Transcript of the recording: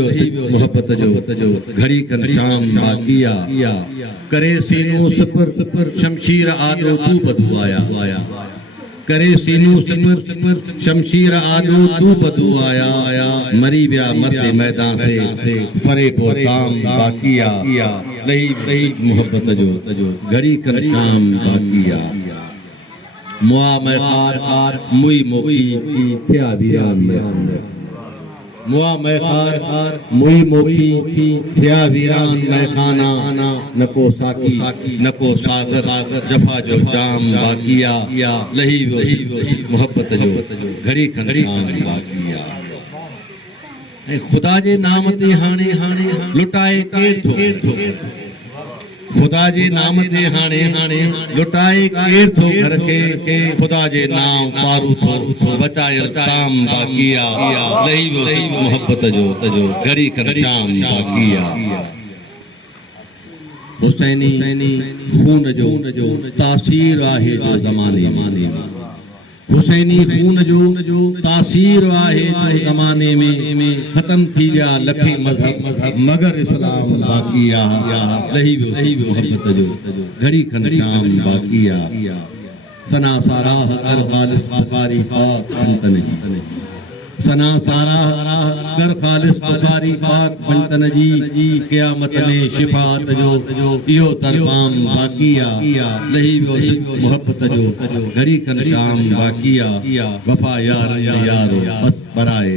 वियो मोहब्बत जो घड़ी कन शाम बाकिया करे सीनो सफर शमशीर आदो तू बदू आया करे सीनो सफर शमशीर आदो तू बदू आया मरी व्या मरते मैदान से फरे को काम बाकिया लही मोहब्बत जो घड़ी कन शाम बाकिया मुआ मैं खार मुई मोकी क्या वीरान में मुआ मैं खार मुई मोकी क्या वीरान मैं खाना नको साकी नको सागर जफा जो जाम बाकिया लही मोहब्बत जो घड़ी कन शाम बाकिया खुदा जे नाम ते हाणे लुटाए केर थो खुदा जे नाम ते हाणे लुटाए केर थो घर के खुदा जे नाम पारू थो बचाए ताम बाकिया लही मोहब्बत जो घड़ी कन शाम बाकिया हुसैनी खून जो तासीर आहे जो ज़माने में हुसैनी खून जो तासीर आहे जो ज़माने में ख़त्म थी विया लखे मज़हब मगर इस्लाम बाकिया लही मोहब्बत जो घड़ी कन शाम बाकिया सना साराह कर खालिस बुखारी पाक पंतन जी सना साराह कर खालिस बुखारी पाक पंतन जी क़यामत में शिफात जो इहो तरबाम बाकिया लही मोहब्बत जो घड़ी कन शाम बाकिया वफा यारो बस बराए